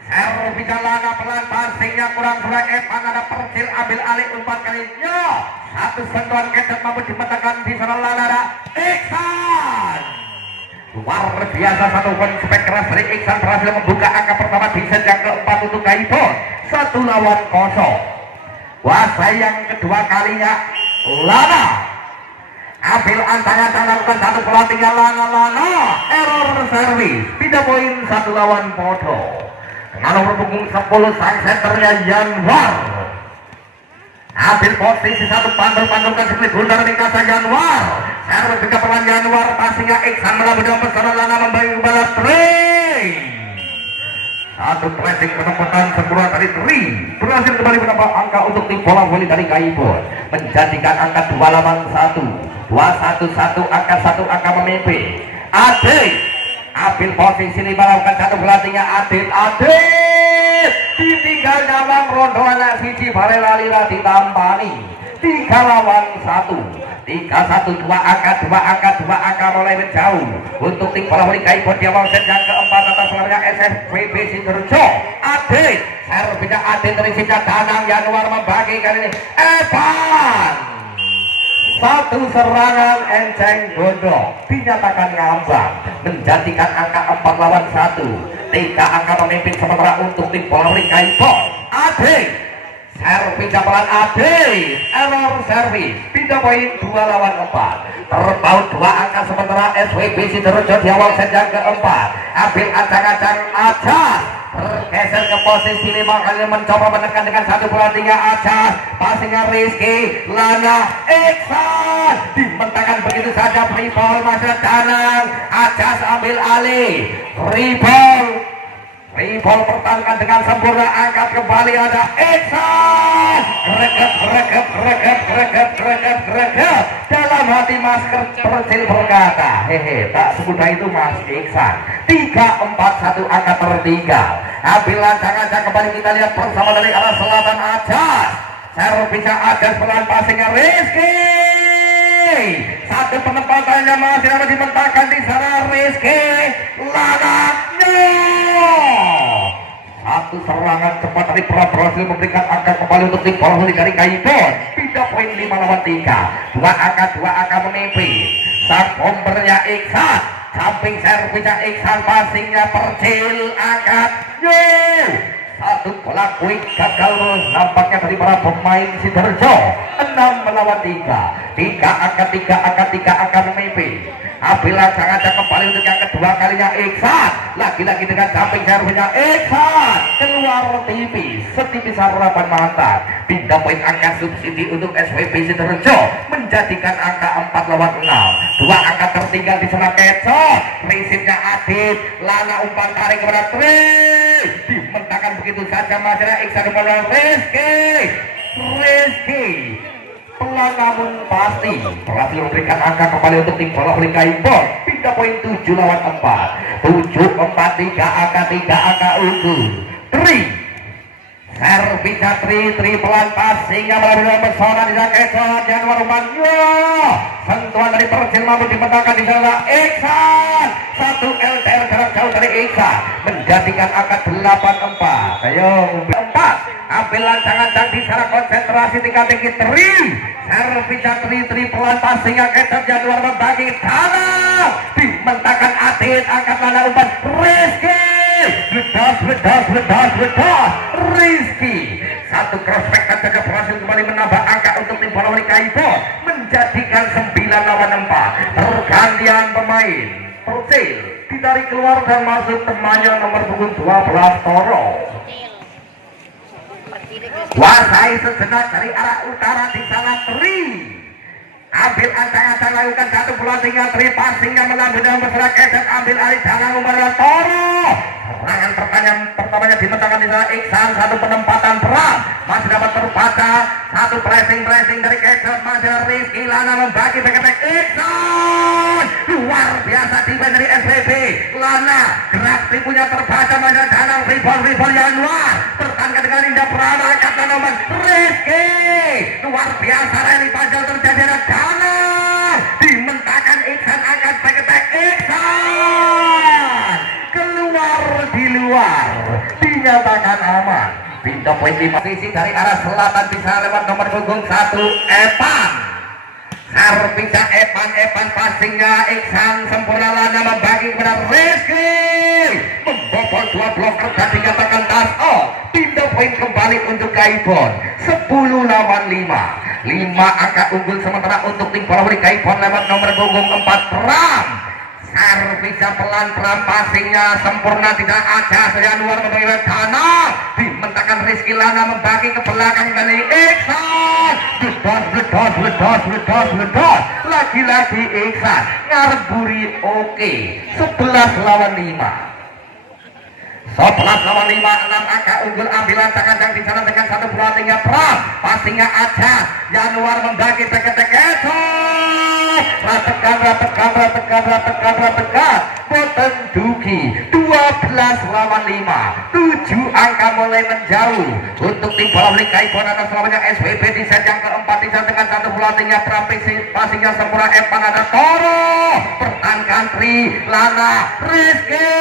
servisnya Lana pelan passingnya kurang berat Evan ada Persil ambil alih umpan kalinya satu sentuhan Kecot mampu dimenangkan di sana Lana ada Iksan luar biasa satu poin spek keras dari Iksan berhasil membuka angka pertama di set yang keempat untuk Kaibon 1 lawan 0 kuasa yang kedua kalinya Lana ambil antangan lakukan satu bola tinggal Lana error service 3 poin 1 lawan Podo dengan nomor punggung 10 sang senternya Januar ambil posisi satu pantul-pantulkan sekali bundar Mikasa Januar servis ke pelan Januar passingnya Iksan melalui dengan pesona Lana membagi bola Tri satu pressing penempatan sempurna dari Tri berhasil kembali menambah angka untuk tim bola voli dari Kaibon menjadikan angka 2 lawan 1 2-1-1 angka 1 angka memimpin Adit ambil posisi 5 lakukan satu pelatihnya Adit ditinggal nyawang rondo anak siji bare lalira ditampani 3 lawan 1 3-1-2 angka mulai menjauh untuk tim bola voli Kaibon di awal set yang keempat atas lawannya SSVB Sidoarjo Adit servisnya Adit resipnya Danang Januar membagi kali ini Evan satu serangan enceng gondok dinyatakan ngambang menjadikan angka 4 lawan 1 3 angka memimpin sementara untuk tim bola voli Kaibon Adit servis jalan Adit error servis 3 poin 2 lawan 4 terpaut 2 angka sementara SWB Sidoarjo di awal set yang keempat. Ambil acang-acang Acas bergeser ke posisi 5 kali mencoba menekan dengan 1 bola 3 Acas. Passingnya Rizky Lana Iksan dimentangkan begitu saja. Free ball masih Danang. Acas ambil alih. Free ball pertahankan dengan sempurna, angkat kembali ada Iksan. Greget dalam hati masker Persil berkata, hehe, tak semudah itu Mas Iksan. 3-4-1 angka tertinggal. Ambil lancangan kembali, kita lihat bersama dari arah selatan Acas. Servisnya Acas, pelan passingnya Rizky. Satu penempatannya masih dapat dimentangkan di sana Rizky Lana. Satu serangan cepat dari Pra berhasil memberikan angka kembali untuk tim bola voli dari Kaibon. Pindah poin 5-3. 2 angka memimpin. Sang bombernya Iksan, samping servisnya Iksan, passingnya Persil angkat. Satu bola quick gagal nampaknya dari para pemain Sidoarjo. 6-3. 3 angka memimpin. Apabila sangat kembali untuk yang kedua kalinya Iksan, lagi-lagi dengan samping servisnya Iksan keluar tipis, setipis harapan mantan. Pindah poin angka subsidi untuk SWB Sidoarjo menjadikan angka 4-6. 2 angka tertinggal di sana Kecot. Prinsipnya Adit Lana umpan tarik kepada Tri, dimentangkan begitu saja masalah Iksan kepada Rizky pelan namun pasti berhasil memberikan angka kembali untuk tim bola voli Kaibon. Pindah poin 7-4. 7-4-3 angka unggul. Tri servisnya Tri pelan passingnya melalui pesona di Kecot Januar Umpannya. Sentuhan dari Persil mampu dimentangkan di sana Iksan. 1 LTR jarak jauh dari Iksan menjadikan angka 8-4. Ayo 4. Ambil lancangan di sana, konsentrasi tingkat tinggi Tri. Servisnya Tri pelan passingnya Kecot Januar membagi tanah. Dimentangkan Adit angkat Lana umpan Rizky. Ledas Rizky. Satu crossback saja berhasil kembali menambah angka untuk tim bola voli Kaibon menjadikan 9-4. Pergantian pemain Persil ditarik keluar dan masuk temannya nomor punggung 12 Toro. Kuasai sejenak dari arah utara di sana Tri. Ambil ancang-ancang lakukan 1 bola 3 Tri, passingnya melambai dengan masalah Kecot, ambil alih jalan nomor Toro. Serangan pertamanya dimentangkan di sana Iksan. 1 penempatan perang masih dapat terbaca. 1 pressing dari Kecot, masih Rizky Lana membagi back-attack Iksan. Luar biasa defense dari SWB Lana. Gerak tipunya terbaca, masih Danang rebound Januar. Pertahankan dengan Indah Prana, kata nomor Rizky. Luar biasa rally panjang terjadi ada Danang. Dimentangkan Iksan, angkat back-attack Iksan. Di luar dinyatakan aman. Pindah poin 5 posisi dari arah selatan bisa lewat nomor punggung 1 Epan. Servisnya Epan passingnya Iksan sempurna. Lana membagi kepada Rizky, membobol 2 bloker dan dinyatakan touch out. Pindah poin kembali untuk Kaibon. 10-5. 5 angka unggul sementara untuk tim bola voli Kaibon lewat nomor punggung 4 Pram. Servisnya pelan passingnya sempurna, tidak ada Januar membagi tanah. Dimentangkan Rizky Lana membagi ke belakang dari Iksan. Ledos. Lagi-lagi Iksan ngarburi oke. 11-5. 11-5, 6 angka unggul. Ambilan tangan yang di sana dengan 1 bola 3 Pram. Passingnya Acas. Januar membagi Kecot. Ratekan Boten Duki 12-5. 7 angka mulai menjauh untuk tim bola voli Kaibon atas namanya SWB di set yang keempat. Di set dengan 1 bola 3 Pram, passingnya sempurna Epan ada Toro. Pertahankan Tri Lana Rizky.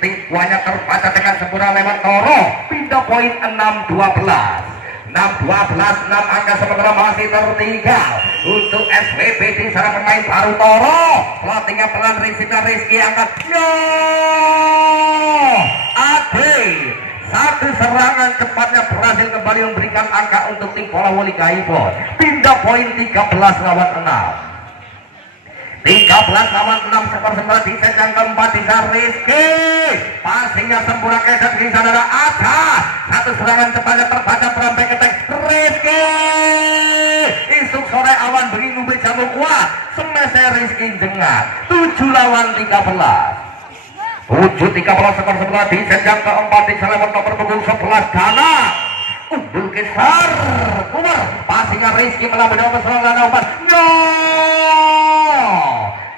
Tipuannya terbaca dengan sempurna lewat Toro. Pindah poin 6-12. 6 angka sementara masih tertinggal untuk SWB di sana pemain baru Toro. Pelatihnya pelan Rizky angkat. Ade 1 serangan cepatnya berhasil kembali memberikan angka untuk tim bola voli Kaibon. Pindah poin 13 lawan 6. 13 lawan 6 skor sementara di set yang keempat bisa Rizky. Passingnya sempurna ke di sana ada Aca. Satu serangan cepatnya terbaca berantai ketek Rizky. Isuk sore awan beri ngumpi jamu kuat. Semese Rizky jengat. 7 lawan 13. 7-13 skor sebelah di set yang keempat di selewan nomor punggung 11 Dana unggul kisar Umar. Passingnya Rizky melawan nomor 9 no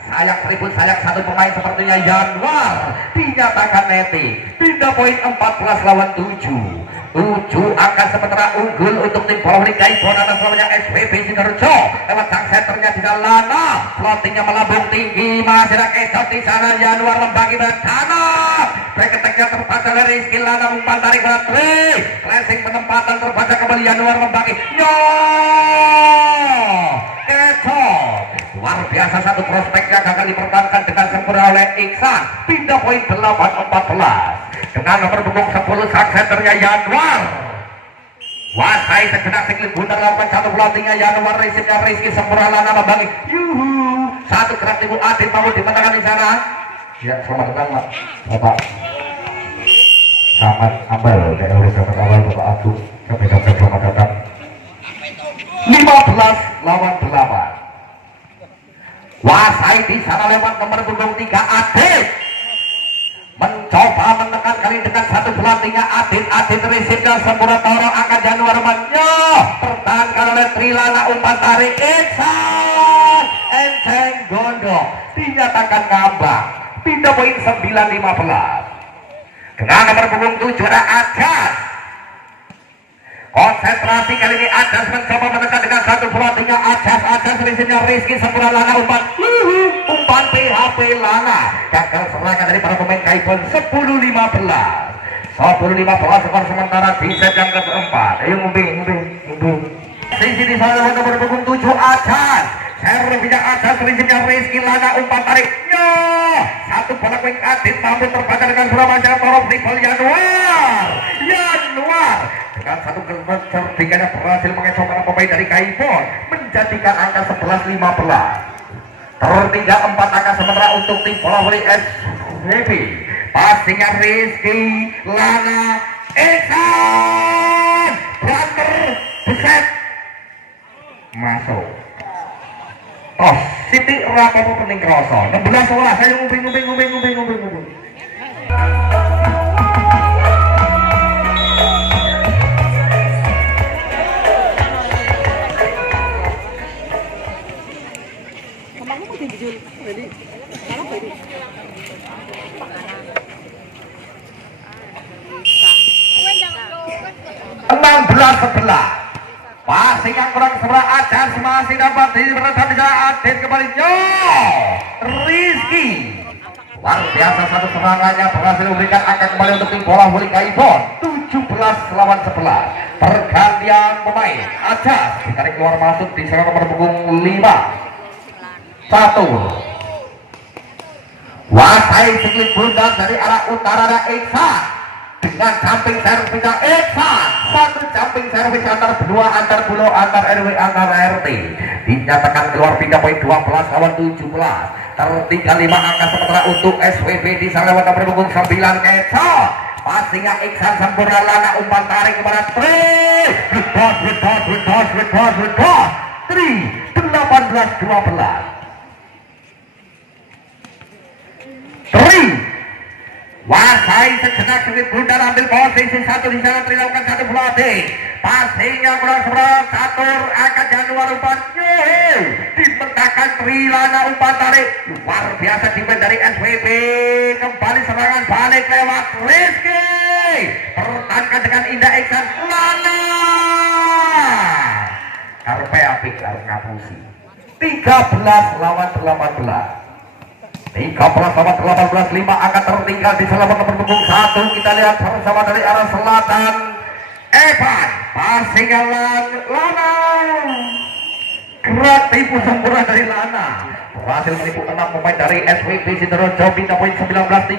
sayang ribut sayang satu pemain sepertinya Januar dinyatakan neti. Pindah poin 14 lawan 7. 7 angka sementara unggul untuk tim bola voli Kaibon atas namanya SPB Sidoarjo. Lewat sang senternya di Lana, floatingnya melambung tinggi, masih ada Kecot di sana. Januar membagi bencana, breketeknya terbaca dari Rizky. Lana umpan tarik bola 3, flashing penempatan terbaca kembali. Januar membagi Kecot. Luar biasa satu prospeknya gagal dipertahankan dengan sempurna oleh Iksan. Pindah poin 8-14 dengan nomor punggung 10 sang senternya Januar. Wasai sejenak siklit bundar lakukan satu floatingnya Januar. Resipnya Rizky sempurna. Lana membagi yuhu. Satu gerak tibu Adit mau dimenangkan di sana. Ya selamat datang Bapak Samad Ambal dari urus dapat awal Bapak Agung. Kami dapat selamat datang. 15 lawan 8. Wasai di sana lewat nomor punggung 3 Adit mencoba menekan kali dengan satu pelatihnya Adit resipnya sempurna toro angkat Januar menyo pertahankan oleh Trilana umpan tarik Iksan Enceng Gondok dinyatakan ngambang. Pindah poin 9-15 dengan nomor punggung 7 ada Ajas. Konsentrasi kali ini Ajas mencoba menekan dengan satu pelatihnya Ajas resipnya Rizky sempurna. Lana umpan PHP Lana gagal serangan dari para pemain Kaibon. 10-15 skor sementara di set yang keempat. Ayo ngumbing sisi di sana nomor punggung 7 Ajas. Servisnya Ajas resipnya Rizky. Lana umpan tariknya satu bola wing Adit mampu terbaca dengan Surabaya Toro Tribal Januar dengan satu cerdikannya berhasil mengesokkan pemain dari Kaibon menjadikan angka 11-15. Tertinggal 4 angka sementara untuk tim bola voli SPB. Passingnya Rizky. Lana Iksan Banter beset masuk. Oh, Siti Rapopo pening kroso 16-11. Saya ngumping. Passing yang kurang sebelah Ajas masih dapat diretas di Adit kembali Rizky. Luar biasa satu serangannya berhasil memberikan angka kembali untuk tim bola voli Kaibon. 17 lawan 11. Pergantian pemain Ajas ditarik keluar masuk di sana nomor punggung 5 1. Wasai siklit bundar dari arah utara ada Iksan dengan jumping servis Iksan. Satu jumping servis antar benua, antar pulau, antar RW, antar RT dinyatakan keluar. Pindah poin 12 lawan 17. Tertinggal 5 angka sementara untuk SWB di sana lewat nomor punggung 9 Kecot. Passingnya Iksan sempurna. Lana umpan tarik kepada 3 Wasai sejenak sedikit bundar ambil posisi satu di sana. Trilakukan satu floating. Passingnya kurang seberang catur angkat Januar umpan dibentangkan Trilana umpan tarik. Luar biasa defense dari SWB. Kembali serangan balik lewat Rizky. Pertahankan dengan indah Iksan. Lana Karpe apik harus ngapusi. 13 lawan 18. 13 lawan 18. 5 angka tertinggal di selama nomor punggung 1. Kita lihat bersama dari arah selatan Evan. Passingnya Lana gerak tipu sempurna dari Lana berhasil menipu 6 pemain dari SWB Sidoarjo. Pindah poin 19-13.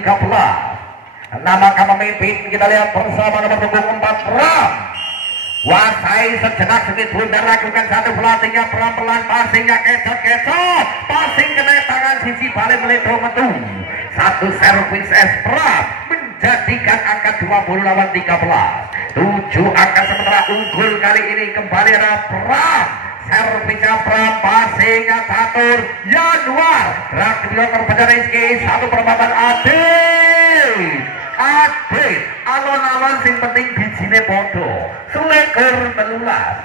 Nama memimpin kita lihat bersama nomor punggung 4 Ram. Wasai sejenak sedikit bunda lakukan satu pelatihnya pelan-pelan passingnya kecot-kecot passing kena tangan sisi balik meledo metu satu servis Esprat menjadikan angka 20 lawan 13 7 angka sementara unggul kali ini kembali ada Pram servisnya Pram passingnya catur Januar Rakdion Penjar Rizky satu perempatan Adit alon-alon sing penting bijine podo selekur melulas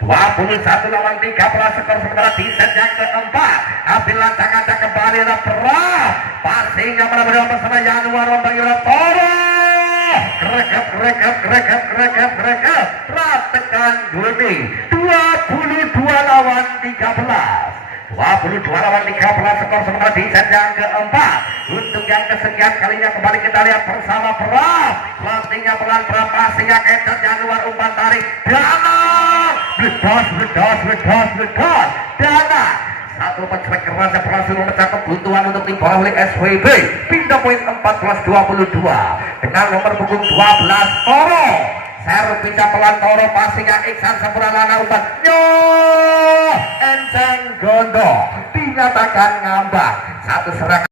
21 lawan 13 skor sementara di set yang keempat ambil lancangan kembali ada Pram passingnya benar-benar bersama Januar membangun Toro greget ratekan Doni 22 lawan 13 22 lawan 13 skor sementara di set yang keempat untuk yang kesekian kalinya kembali kita lihat bersama Pram pelatihnya pelan Pram passingnya kecot Januar umpan tarik Dana ledos Dana satu pencetak keras yang berhasil memecah kebutuhan untuk tim bola voli SWB pindah poin 14-22 dengan nomor punggung 12 Toro servisnya pelan Toro passingnya Iksan Sampurana umpan Enceng Gondo dinyatakan ngambang satu serangan